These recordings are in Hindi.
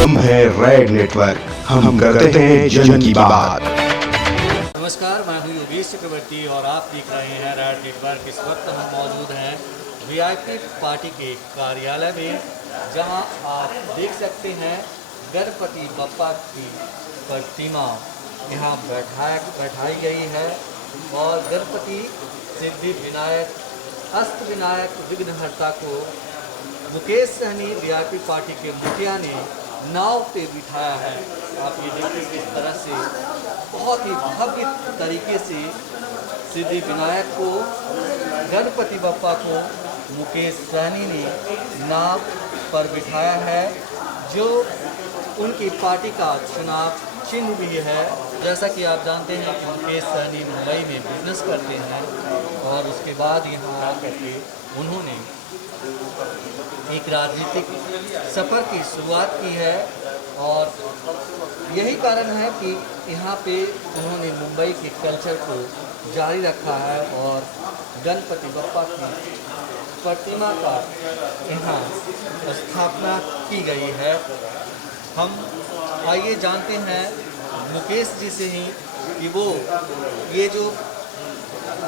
हम हैं रेड नेटवर्क, हम करते हैं जन की बात। नमस्कार, मैं हूं योगेश चक्रवर्ती और आप देख रहे हैं रेड नेटवर्क। इस वक्त हम मौजूद हैं वीआईपी पार्टी के कार्यालय में, जहां आप देख सकते हैं गणपति बप्पा की प्रतिमा यहां बैठाई गई है और गणपति सिद्धि विनायक अष्ट विनायक विघ्नहर्ता को मुकेश सहनी वीआईपी पार्टी के मुखिया ने नाव पे बिठाया है। आप ये देखिए किस तरह से बहुत ही भव्य तरीके से सिद्धि विनायक को, गणपति बप्पा को मुकेश सहनी ने नाव पर बिठाया है, जो उनकी पार्टी का चुनाव चिन्ह भी है। जैसा कि आप जानते हैं कि मुकेश सहनी मुंबई में बिजनेस करते हैं और उसके बाद यहाँ आकर के उन्होंने एक राजनीतिक सफ़र की शुरुआत की है और यही कारण है कि यहाँ पे उन्होंने मुंबई के कल्चर को जारी रखा है और गणपति बप्पा की प्रतिमा का यहाँ स्थापना की गई है। हम आइए जानते हैं मुकेश जी से ही कि वो ये जो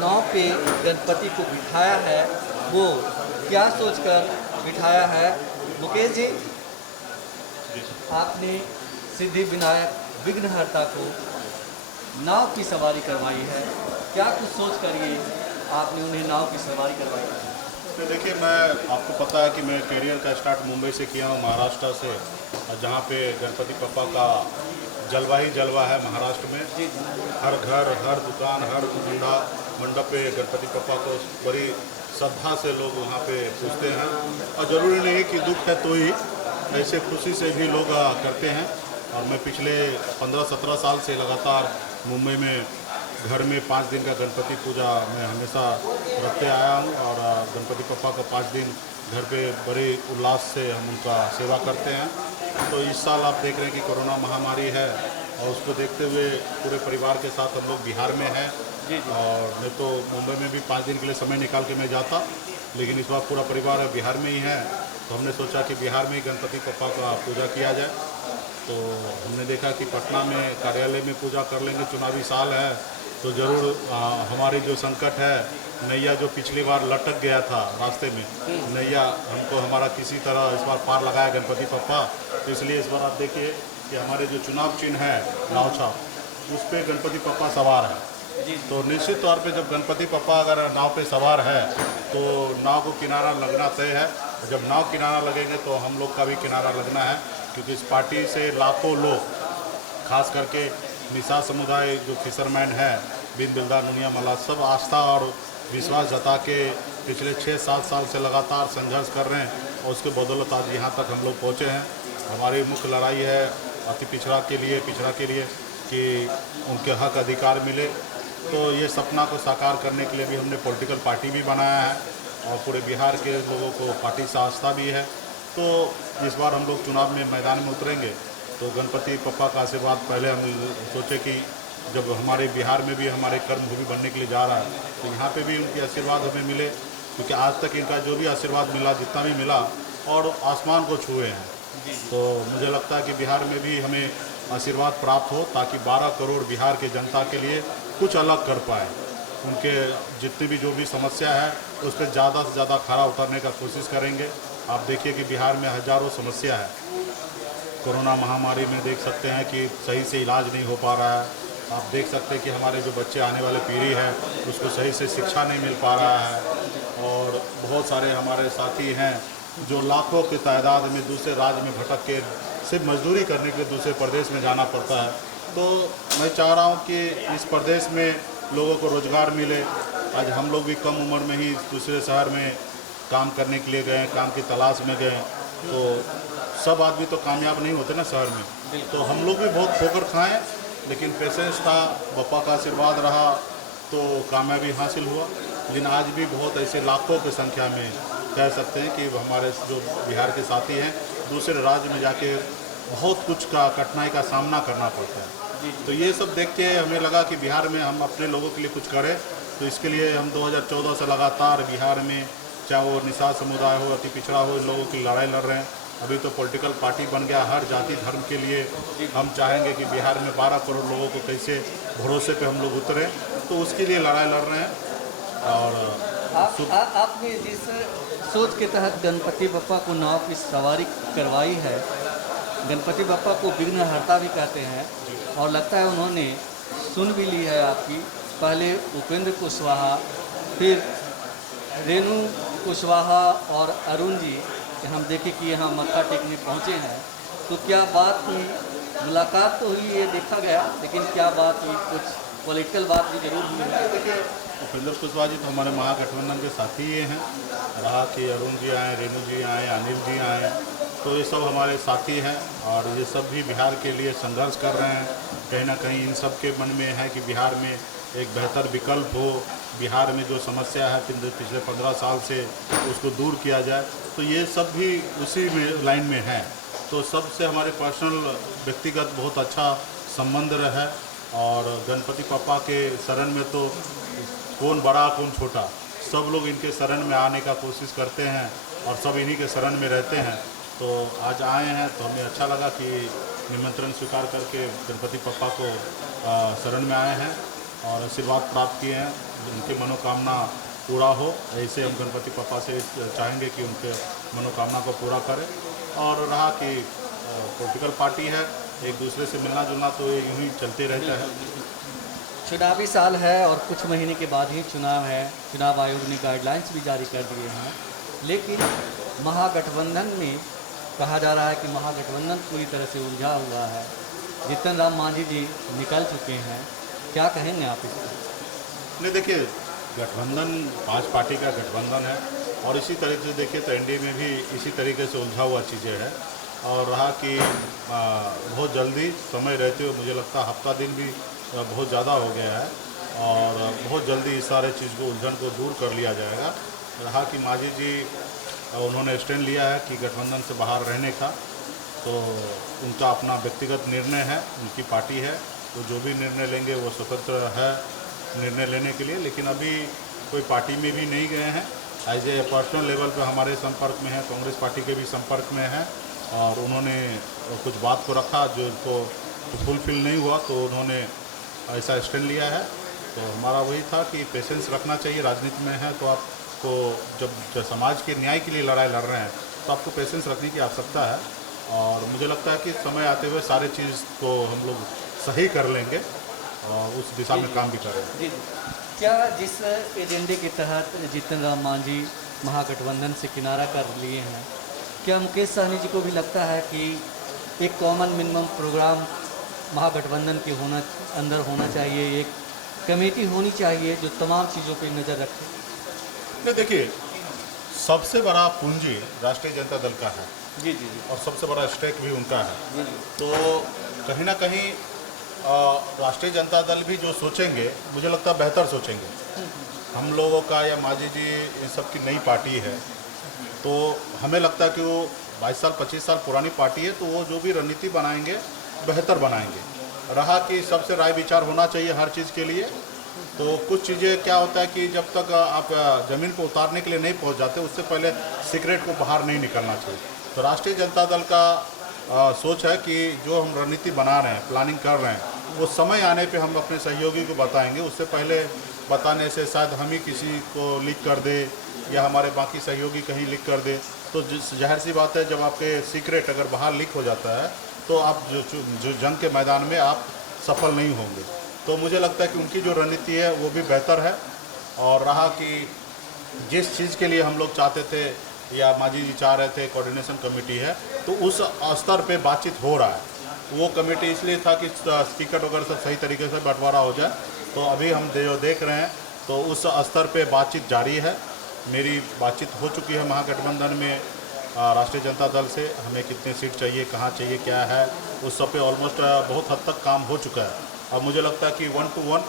नाव पे गणपति को बिठाया है वो क्या सोचकर बिठाया है। मुकेश जी, आपने सिद्धि विनायक विघ्नहर्ता को नाव की सवारी करवाई है, क्या कुछ सोच कर ये आपने उन्हें नाव की सवारी करवाई है? तो देखिए, मैं आपको पता है कि मैं करियर का स्टार्ट मुंबई से किया हूँ, महाराष्ट्र से, जहाँ पे गणपति बप्पा का जलवा ही जलवा है महाराष्ट्र में। हर घर, हर दुकान, हर मंडप पे गणपति बप्पा को बड़ी श्रद्धा से लोग वहाँ पे पूजते हैं और ज़रूरी नहीं कि दुख है तो ही, ऐसे खुशी से भी लोग करते हैं। और मैं पिछले 15-17 साल से लगातार मुंबई में घर में 5 दिन का गणपति पूजा मैं हमेशा रखते आया हूँ और गणपति बप्पा का 5 दिन घर पे बड़े उल्लास से हम उनका सेवा करते हैं। तो इस साल आप देख रहे हैं कि कोरोना महामारी है और उसको देखते हुए पूरे परिवार के साथ हम लोग बिहार में हैं और मैं तो मुंबई में भी 5 दिन के लिए समय निकाल के मैं जाता, लेकिन इस बार पूरा परिवार बिहार में ही है। तो हमने सोचा कि बिहार में ही गणपति बप्पा का पूजा किया जाए। तो हमने देखा कि पटना में कार्यालय में पूजा कर लेंगे, चुनावी साल है तो ज़रूर हमारी जो संकट है, नैया जो पिछली बार लटक गया था रास्ते में, नैया हमको हमारा किसी तरह इस बार पार लगाया गणपति बप्पा। तो इसलिए इस बार आप देखिए कि हमारे जो चुनाव चिन्ह है नाव छाप, उस पर गणपति बप्पा सवार है। तो निश्चित तौर पे जब गणपति बप्पा अगर नाव पे सवार है तो नाव को किनारा लगना तय है। जब नाव किनारा लगेंगे तो हम लोग का भी किनारा लगना है, क्योंकि इस पार्टी से लाखों लोग, खास करके निशा समुदाय जो फिशरमैन है, बिन बिल्दा नुनिया मला, सब आस्था और विश्वास जता के पिछले 6-7 साल से लगातार संघर्ष कर रहे हैं और उसके बदौलत आज यहाँ तक हम लोग पहुँचे हैं। हमारी मुख्य लड़ाई है अति पिछड़ा के लिए कि उनके हक अधिकार मिले। तो ये सपना को साकार करने के लिए भी हमने पॉलिटिकल पार्टी भी बनाया है और पूरे बिहार के लोगों को पार्टी से आस्था भी है। तो इस बार हम लोग चुनाव में मैदान में उतरेंगे तो गणपति बप्पा का आशीर्वाद, पहले हम सोचे कि जब हमारे बिहार में भी हमारे कर्मभूमि बनने के लिए जा रहा है तो यहाँ पे भी उनके आशीर्वाद हमें मिले, क्योंकि आज तक इनका जो भी आशीर्वाद मिला, जितना भी मिला, और आसमान को छुए हैं। तो मुझे लगता है कि बिहार में भी हमें आशीर्वाद प्राप्त हो ताकि 12 करोड़ बिहार के जनता के लिए कुछ अलग कर पाए। उनके जितनी भी जो भी समस्या है उस पर ज़्यादा से ज़्यादा खरा उतरने का कोशिश करेंगे। आप देखिए कि बिहार में हज़ारों समस्या है। कोरोना महामारी में देख सकते हैं कि सही से इलाज नहीं हो पा रहा है। आप देख सकते हैं कि हमारे जो बच्चे, आने वाले पीढ़ी है, उसको सही से शिक्षा नहीं मिल पा रहा है और बहुत सारे हमारे साथी हैं जो लाखों की तादाद में दूसरे राज्य में भटक के सिर्फ मजदूरी करने के लिए दूसरे प्रदेश में जाना पड़ता है। तो मैं चाह रहा हूँ कि इस प्रदेश में लोगों को रोज़गार मिले। आज हम लोग भी कम उम्र में ही दूसरे शहर में काम करने के लिए गए, काम की तलाश में गए, तो सब आदमी तो कामयाब नहीं होते ना शहर में। तो हम लोग भी बहुत ठोकर खाएँ, लेकिन पेशेंस था, बप्पा का आशीर्वाद रहा तो कामयाबी हासिल हुआ। लेकिन आज भी बहुत ऐसे लाखों की संख्या में कह सकते हैं कि हमारे जो बिहार के साथी हैं दूसरे राज्य में जाके बहुत कुछ का कठिनाई का सामना करना पड़ता है। तो ये सब देख के हमें लगा कि बिहार में हम अपने लोगों के लिए कुछ करें। तो इसके लिए हम 2014 से लगातार बिहार में, चाहे वो निषाद समुदाय हो, अति पिछड़ा हो, इन लोगों की लड़ाई लड़ रहे हैं। अभी तो पॉलिटिकल पार्टी बन गया हर जाति धर्म के लिए। हम चाहेंगे कि बिहार में 12 करोड़ लोगों को कैसे भरोसे पे हम लोग उतरे, तो उसके लिए लड़ाई लड़ रहे हैं। और आपने जिस सोच के तहत गणपति बप्पा को नाव की सवारी करवाई है, गणपति बप्पा को विघ्नहर्ता भी कहते हैं, और लगता है उन्होंने सुन भी ली है आपकी। पहले उपेंद्र कुशवाहा, फिर रेणु कुशवाहा और अरुण जी, हम देखें कि यहाँ मत्था टेकने पहुँचे हैं, तो क्या बात हुई? मुलाकात तो हुई, ये देखा गया, लेकिन क्या बात हुई? कुछ पॉलिटिकल बात भी जरूर हुई है। देखिए, उपेंद्र कुशवाहा जी तो हमारे महागठबंधन के साथी ही हैं। रहा कि अरुण जी आए, रेणु जी आए, अनिल जी आए, तो ये सब हमारे साथी हैं और ये सब भी बिहार के लिए संघर्ष कर रहे हैं। कहीं ना कहीं इन सब के मन में है कि बिहार में एक बेहतर विकल्प हो, बिहार में जो समस्या है पिछले 15 साल से उसको दूर किया जाए, तो ये सब भी उसी में लाइन में है। तो सबसे हमारे पर्सनल व्यक्तिगत बहुत अच्छा संबंध रहा है। और गणपति पप्पा के शरण में तो कौन बड़ा कौन छोटा, सब लोग इनके शरण में आने का कोशिश करते हैं और सब इन्हीं के शरण में रहते हैं। तो आज आए हैं तो हमें अच्छा लगा कि निमंत्रण स्वीकार करके गणपति पप्पा को शरण में आए हैं और आशीर्वाद प्राप्त किए हैं। उनकी मनोकामना पूरा हो, ऐसे हम गणपति पप्पा से चाहेंगे कि उनके मनोकामना को पूरा करें। और रहा कि पॉलिटिकल पार्टी है, एक दूसरे से मिलना जुलना तो यूँ ही चलते रहता है। चुनावी साल है और कुछ महीने के बाद ही चुनाव है। चुनाव आयोग ने गाइडलाइंस भी जारी कर दिए हैं, लेकिन महागठबंधन में कहा जा रहा है कि महागठबंधन पूरी तरह से उलझा हुआ है। जीतन राम मांझी जी निकल चुके हैं, क्या कहेंगे आप इस पर? नहीं, देखिए, गठबंधन 5 पार्टी का गठबंधन है और इसी तरीके से देखिए तो एनडीए में भी इसी तरीके से उलझा हुआ चीज़ें हैं। और रहा कि बहुत जल्दी समय रहते हुए मुझे लगता है हफ्ता दिन भी बहुत ज़्यादा हो गया है और बहुत जल्दी इस सारे चीज़ को उलझन को दूर कर लिया जाएगा। रहा कि मांझी जी उन्होंने स्टैंड लिया है कि गठबंधन से बाहर रहने का, तो उनका अपना व्यक्तिगत निर्णय है, उनकी पार्टी है, तो जो भी निर्णय लेंगे वो स्वतंत्र है निर्णय लेने के लिए। लेकिन अभी कोई पार्टी में भी नहीं गए हैं, एज ए पर्सनल लेवल पे हमारे संपर्क में है, कांग्रेस पार्टी के भी संपर्क में है और उन्होंने कुछ बात को रखा जो उनको फुलफिल नहीं हुआ, तो उन्होंने ऐसा स्टैंड लिया है। तो हमारा वही था कि पेशेंस रखना चाहिए। राजनीति में है तो आपको जब समाज के न्याय के लिए लड़ाई लड़ रहे हैं तो आपको पेशेंस रखने की आवश्यकता है और मुझे लगता है कि समय आते हुए सारे चीज़ को हम लोग सही कर लेंगे और उस दिशा में काम भी करेंगे। जी, क्या जिस एजेंडे के तहत जीतन राम मांझी महागठबंधन से किनारा कर लिए हैं, क्या मुकेश सहनी जी को भी लगता है कि एक कॉमन मिनिमम प्रोग्राम महागठबंधन के अंदर होना चाहिए, एक कमेटी होनी चाहिए जो तमाम चीज़ों पर नज़र रखे? नहीं, देखिए, सबसे बड़ा पूंजी राष्ट्रीय जनता दल का है। जी जी जी। और सबसे बड़ा स्टेक भी उनका है। जी जी। तो कहीं ना कहीं राष्ट्रीय जनता दल भी जो सोचेंगे मुझे लगता है बेहतर सोचेंगे। हम लोगों का या मांझी जी इन सब की नई पार्टी है, तो हमें लगता है कि वो 22 साल 25 साल पुरानी पार्टी है, तो वो जो भी रणनीति बनाएंगे बेहतर बनाएंगे। रहा कि सबसे राय विचार होना चाहिए हर चीज़ के लिए। तो कुछ चीज़ें क्या होता है कि जब तक आप ज़मीन पर उतारने के लिए नहीं पहुंच जाते, उससे पहले सीक्रेट को बाहर नहीं निकलना चाहिए। तो राष्ट्रीय जनता दल का सोच है कि जो हम रणनीति बना रहे हैं, प्लानिंग कर रहे हैं, वो समय आने पे हम अपने सहयोगी को बताएंगे। उससे पहले बताने से शायद हम ही किसी को लीक कर दे या हमारे बाकी सहयोगी कहीं लीक कर दे, तो जाहिर सी बात है जब आपके सीक्रेट अगर बाहर लीक हो जाता है तो आप जो जंग के मैदान में आप सफल नहीं होंगे। तो मुझे लगता है कि उनकी जो रणनीति है वो भी बेहतर है। और रहा कि जिस चीज़ के लिए हम लोग चाहते थे या मांझी जी चाह रहे थे कोऑर्डिनेशन कमेटी है, तो उस स्तर पे बातचीत हो रहा है। वो कमेटी इसलिए था कि टिकट वगैरह सब सही तरीके से बंटवारा हो जाए। तो अभी हम जो देख रहे हैं तो उस स्तर पे बातचीत जारी है। मेरी बातचीत हो चुकी है महागठबंधन में राष्ट्रीय जनता दल से, हमें कितने सीट चाहिए, कहाँ चाहिए, क्या है, उस सब पे ऑलमोस्ट बहुत हद तक काम हो चुका है। अब मुझे लगता है कि 1 to 1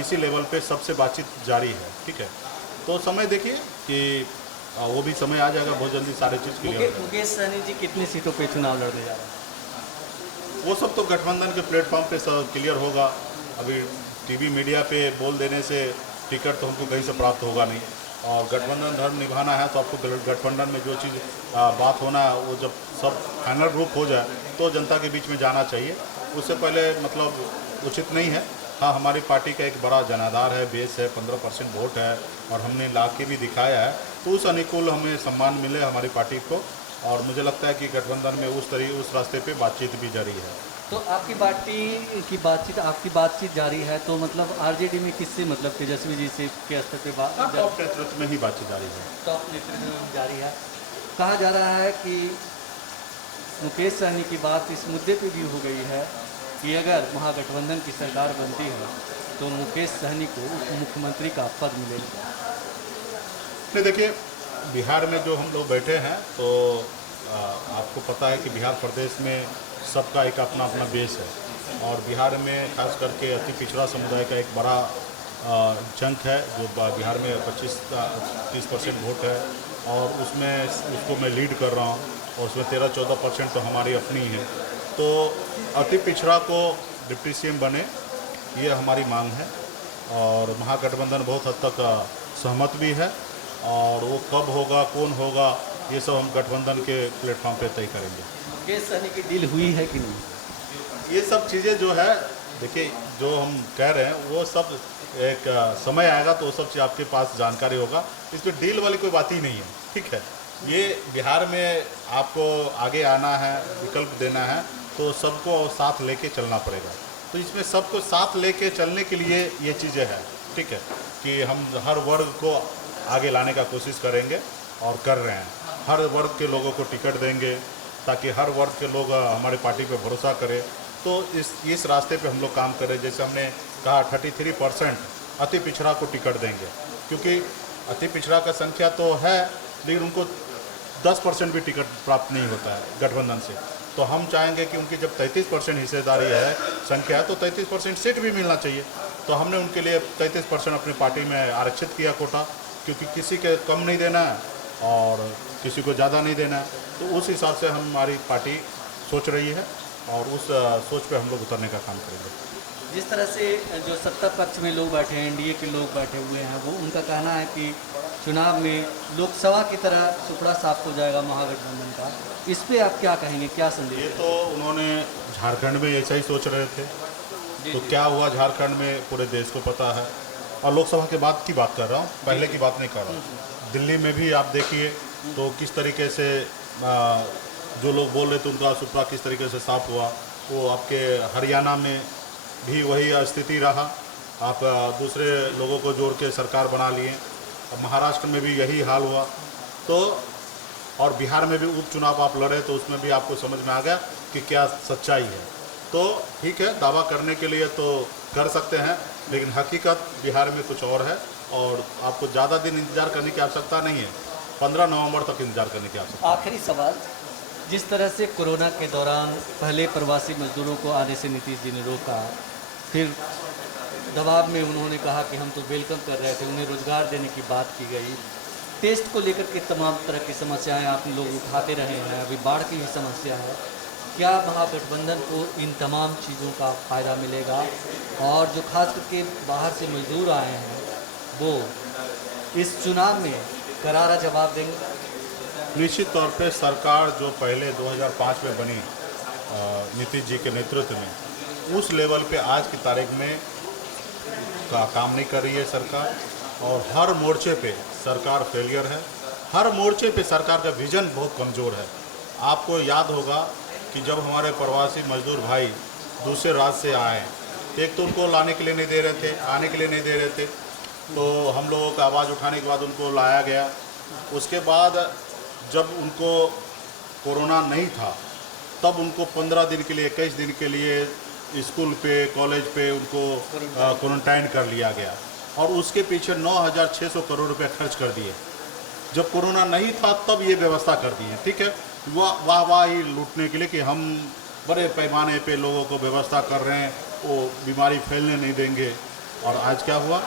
इसी लेवल पे सबसे बातचीत जारी है। ठीक है, तो समय देखिए कि वो भी समय आ जाएगा बहुत जल्दी सारे चीज़ के लिए। मुकेश सहनी जी कितनी सीटों पे चुनाव लड़ने जा रहे हैं? वो सब तो गठबंधन के प्लेटफॉर्म पे क्लियर होगा। अभी टीवी मीडिया पे बोल देने से टिकट तो हमको कहीं से प्राप्त होगा नहीं। और गठबंधन धर्म निभाना है तो आपको गठबंधन में जो चीज़ बात होना है वो जब सब फाइनल ग्रुप हो जाए तो जनता के बीच में जाना चाहिए। उससे पहले मतलब उचित नहीं है। हाँ, हमारी पार्टी का एक बड़ा जनाधार है, बेस है, 15% वोट है और हमने ला के भी दिखाया है, तो उस अनुकूल हमें सम्मान मिले हमारी पार्टी को। और मुझे लगता है कि गठबंधन में उस रास्ते पे बातचीत भी जारी है। तो आपकी पार्टी की बातचीत जारी है, तो मतलब आरजेडी में किससे, मतलब तेजस्वी जी से के स्तर पे टॉप नेतृत्व में ही बातचीत जारी है। टॉप नेतृत्व में जारी है। कहा जा रहा है कि मुकेश सहनी की बात इस मुद्दे पे भी हो गई है कि अगर महागठबंधन की सरकार बनती है तो मुकेश सहनी को उप मुख्यमंत्री का पद मिलेगा। नहीं, देखिए, बिहार में जो हम लोग बैठे हैं तो आपको पता है कि बिहार प्रदेश में सबका एक अपना अपना बेस है और बिहार में खास करके अति पिछड़ा समुदाय का एक बड़ा चंक है जो बिहार में 25-30% वोट है और उसमें उसको मैं लीड कर रहा हूँ और उसमें 13-14% तो हमारी अपनी है। तो अति पिछड़ा को डिप्टी सीएम बने, ये हमारी मांग है और महागठबंधन बहुत हद तक सहमत भी है और वो कब होगा, कौन होगा, ये सब हम गठबंधन के प्लेटफॉर्म पे तय करेंगे। मुकेश सहनी की डील हुई है कि नहीं? ये सब चीज़ें जो है, देखिए, जो हम कह रहे हैं वो सब एक समय आएगा तो वो सब चीज़ आपके पास जानकारी होगा। इसमें डील वाली कोई बात ही नहीं है, ठीक है। ये बिहार में आपको आगे आना है, विकल्प देना है तो सबको साथ लेके चलना पड़ेगा। तो इसमें सबको साथ लेके चलने के लिए ये चीज़ें हैं, ठीक है, कि हम हर वर्ग को आगे लाने का कोशिश करेंगे और कर रहे हैं। हर वर्ग के लोगों को टिकट देंगे ताकि हर वर्ग के लोग हमारी पार्टी पे भरोसा करें। तो इस रास्ते पे हम लोग काम करें। जैसे हमने कहा 33% अति पिछड़ा को टिकट देंगे, क्योंकि अति पिछड़ा का संख्या तो है लेकिन उनको 10% भी टिकट प्राप्त नहीं होता है गठबंधन से। तो हम चाहेंगे कि उनकी जब 33% हिस्सेदारी है, संख्या, तो 33% सीट भी मिलना चाहिए। तो हमने उनके लिए 33% अपनी पार्टी में आरक्षित किया कोटा, क्योंकि किसी के कम नहीं देना है और किसी को ज़्यादा नहीं देना है। तो उस हिसाब से हमारी पार्टी सोच रही है और उस सोच पे हम लोग उतरने का काम करेंगे। जिस तरह से जो सत्ता पक्ष में लोग बैठे हैं, एनडीए के लोग बैठे हुए हैं, वो उनका कहना है कि चुनाव में लोकसभा की तरह टुकड़ा साफ हो जाएगा महागठबंधन का। इस पे आप क्या कहेंगे, क्या संदेश? ये तो उन्होंने झारखंड में ऐसा ही सोच रहे थे, तो क्या हुआ झारखंड में पूरे देश को पता है। और लोकसभा के बाद की बात कर रहा हूँ, पहले की बात नहीं कर रहा हूँ। दिल्ली में भी आप देखिए तो किस तरीके से जो लोग बोल रहे थे उनका सुपड़ा किस तरीके से साफ हुआ। वो आपके हरियाणा में भी वही स्थिति रहा, आप दूसरे लोगों को जोड़ के सरकार बना लिए। अब महाराष्ट्र में भी यही हाल हुआ। तो और बिहार में भी उपचुनाव आप लड़े तो उसमें भी आपको समझ में आ गया कि क्या सच्चाई है। तो ठीक है, दावा करने के लिए तो कर सकते हैं, लेकिन हकीकत बिहार में कुछ और है और आपको ज़्यादा दिन इंतज़ार करने की आवश्यकता नहीं है। 15 नवंबर तक इंतज़ार करने की आवश्यकता। आखिरी सवाल, जिस तरह से कोरोना के दौरान पहले प्रवासी मजदूरों को आने से नीतीश जी ने रोका, फिर दबाव में उन्होंने कहा कि हम तो वेलकम कर रहे थे, उन्हें रोजगार देने की बात की गई, टेस्ट को लेकर के तमाम तरह की समस्याएं आप लोग उठाते रहे हैं, अभी बाढ़ की भी समस्या है। क्या महागठबंधन को इन तमाम चीज़ों का फ़ायदा मिलेगा? और जो खास करके बाहर से मजदूर आए हैं वो इस चुनाव में करारा जवाब देंगे? निश्चित तौर पे सरकार जो पहले 2005 में बनी नीतीश जी के नेतृत्व में, उस लेवल पे आज की तारीख में काम नहीं कर रही है सरकार। और हर मोर्चे पे सरकार फेलियर है, हर मोर्चे पे सरकार का विजन बहुत कमज़ोर है। आपको याद होगा कि जब हमारे प्रवासी मजदूर भाई दूसरे राज्य से आए, एक तो उनको लाने के लिए नहीं दे रहे थे, आने के लिए नहीं दे रहे थे, तो हम लोगों का आवाज़ उठाने के बाद उनको लाया गया। उसके बाद जब उनको कोरोना नहीं था तब उनको 15 दिन के लिए, 21 दिन के लिए स्कूल पे, कॉलेज पे उनको क्वारंटाइन कर लिया गया और उसके पीछे 9,600 करोड़ रुपए खर्च कर दिए। जब कोरोना नहीं था तब ये व्यवस्था कर दी है, ठीक है, वाह ही लूटने के लिए कि हम बड़े पैमाने पे लोगों को व्यवस्था कर रहे हैं, वो बीमारी फैलने नहीं देंगे। और आज क्या हुआ?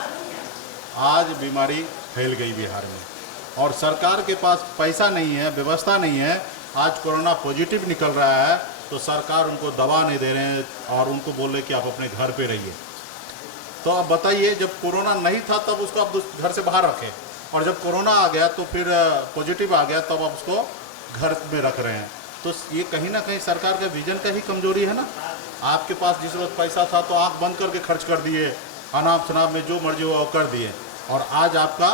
आज बीमारी फैल गई बिहार में और सरकार के पास पैसा नहीं है, व्यवस्था नहीं है। आज कोरोना पॉजिटिव निकल रहा है तो सरकार उनको दवा नहीं दे रहे हैं और उनको बोल रहे कि आप अपने घर पे रहिए। तो अब बताइए, जब कोरोना नहीं था तब उसको आप घर से बाहर रखें, और जब कोरोना आ गया तो फिर पॉजिटिव आ गया, तब आप उसको घर में रख रहे हैं। तो ये कहीं ना कहीं सरकार का विजन का ही कमजोरी है ना। आपके पास जिस वक्त पैसा था तो आंख बंद करके खर्च कर दिए, अनाप शनाप में जो मर्जी हुआ वो कर दिए, और आज आपका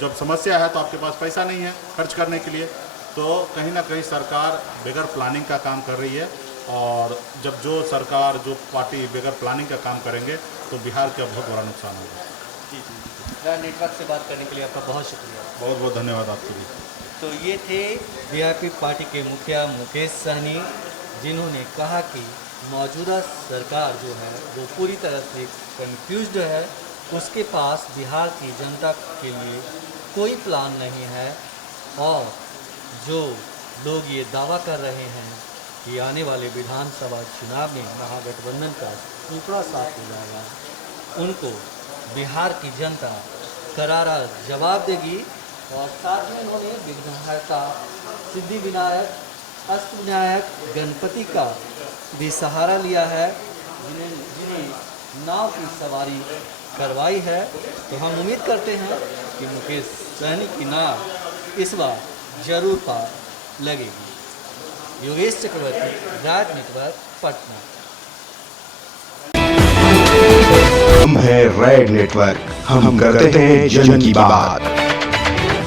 जब समस्या है तो आपके पास पैसा नहीं है खर्च करने के लिए। तो कहीं ना कहीं सरकार बगैर प्लानिंग का काम कर रही है, और जब जो सरकार जो पार्टी बगैर प्लानिंग का काम करेंगे तो बिहार का बहुत बड़ा नुकसान होगा। जी जी, नेटवर्क से बात करने के लिए आपका बहुत शुक्रिया। बहुत बहुत धन्यवाद आपके लिए। तो ये थे वीआईपी पार्टी के मुखिया मुकेश सहनी, जिन्होंने कहा कि मौजूदा सरकार जो है वो पूरी तरह से कंफ्यूज्ड है, उसके पास बिहार की जनता के लिए कोई प्लान नहीं है, और जो लोग ये दावा कर रहे हैं कि आने वाले विधानसभा चुनाव में महागठबंधन का टुकड़ा साथ हो जाएगा, उनको बिहार की जनता करारा जवाब देगी। और साथ में उन्होंने विघ्नहर्ता, सिद्धि विनायक, अष्टविनायक गणपति का भी सहारा लिया है, जिन्हें नाव की सवारी करवाई है। तो हम उम्मीद करते हैं कि मुकेश सहनी की नाव इस बार जरूर पार लगेगी। योगेश चक्रवर्ती, राज नेटवर्क, पटना। हम हैं रेड नेटवर्क, हम करते हैं जन की बात।